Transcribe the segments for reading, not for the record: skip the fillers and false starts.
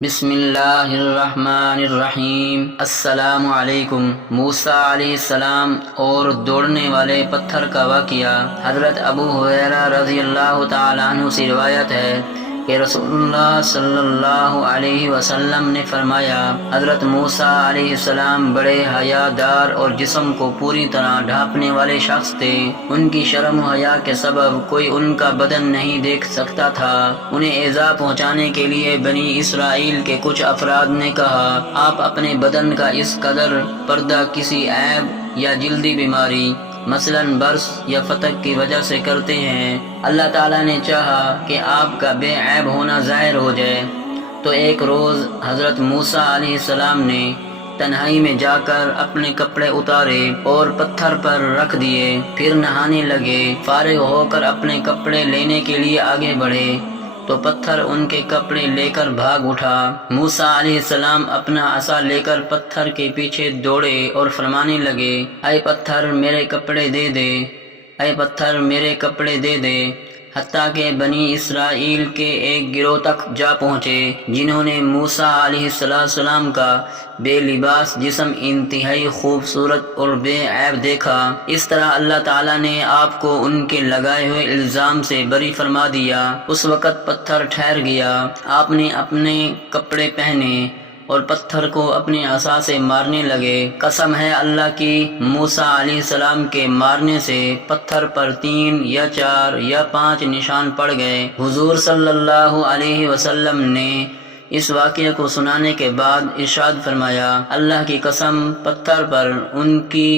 بسم اللہ الرحمن الرحیم۔ السلام علیکم۔ موسیٰ علیہ السلام اور دوڑنے والے پتھر کا واقعہ۔ حضرت ابو ہریرہ رضی اللہ تعالیٰ عنہ سے روایت ہے کہ رسول اللہ صلی اللہ علیہ وسلم نے فرمایا، حضرت موسیٰ علیہ السلام بڑے حیا دار اور جسم کو پوری طرح ڈھانپنے والے شخص تھے۔ ان کی شرم و حیا کے سبب کوئی ان کا بدن نہیں دیکھ سکتا تھا۔ انہیں ایذا پہنچانے کے لیے بنی اسرائیل کے کچھ افراد نے کہا، آپ اپنے بدن کا اس قدر پردہ کسی عیب یا جلدی بیماری مثلاً برس یا فتق کی وجہ سے کرتے ہیں۔ اللہ تعالیٰ نے چاہا کہ آپ کا بے عیب ہونا ظاہر ہو جائے، تو ایک روز حضرت موسیٰ علیہ السلام نے تنہائی میں جا کر اپنے کپڑے اتارے اور پتھر پر رکھ دیے، پھر نہانے لگے۔ فارغ ہو کر اپنے کپڑے لینے کے لیے آگے بڑھے تو پتھر ان کے کپڑے لے کر بھاگ اٹھا۔ موسیٰ علیہ السلام اپنا عصا لے کر پتھر کے پیچھے دوڑے اور فرمانے لگے، اے پتھر میرے کپڑے دے دے، اے پتھر میرے کپڑے دے دے، حتیٰ کہ بنی اسرائیل کے ایک گروہ تک جا پہنچے، جنہوں نے موسیٰ علیہ السلام کا بے لباس جسم انتہائی خوبصورت اور بے عیب دیکھا۔ اس طرح اللہ تعالیٰ نے آپ کو ان کے لگائے ہوئے الزام سے بری فرما دیا۔ اس وقت پتھر ٹھہر گیا۔ آپ نے اپنے کپڑے پہنے اور پتھر کو اپنے عصا سے مارنے لگے۔ قسم ہے اللہ کی، موسیٰ علیہ السلام کے مارنے سے پتھر پر 3 یا 4 یا 5 نشان پڑ گئے۔ حضور صلی اللہ علیہ وسلم نے اس واقعے کو سنانے کے بعد ارشاد فرمایا، اللہ کی قسم، پتھر پر ان کی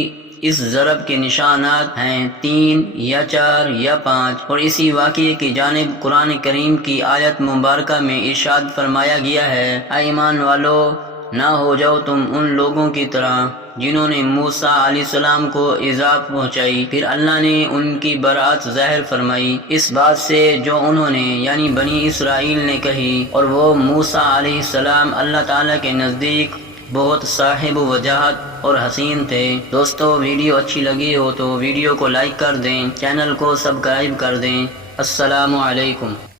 اس ضرب کے نشانات ہیں 3 یا 4 یا 5۔ اور اسی واقعے کی جانب قرآن کریم کی آیت مبارکہ میں ارشاد فرمایا گیا ہے، اے ایمان والو، نہ ہو جاؤ تم ان لوگوں کی طرح جنہوں نے موسیٰ علیہ السلام کو ایذا پہنچائی، پھر اللہ نے ان کی برات ظاہر فرمائی اس بات سے جو انہوں نے یعنی بنی اسرائیل نے کہی، اور وہ موسیٰ علیہ السلام اللہ تعالیٰ کے نزدیک بہت صاحب وجاہت اور حسین تھے۔ دوستو، ویڈیو اچھی لگی ہو تو ویڈیو کو لائک کر دیں، چینل کو سبسکرائب کر دیں۔ السلام علیکم۔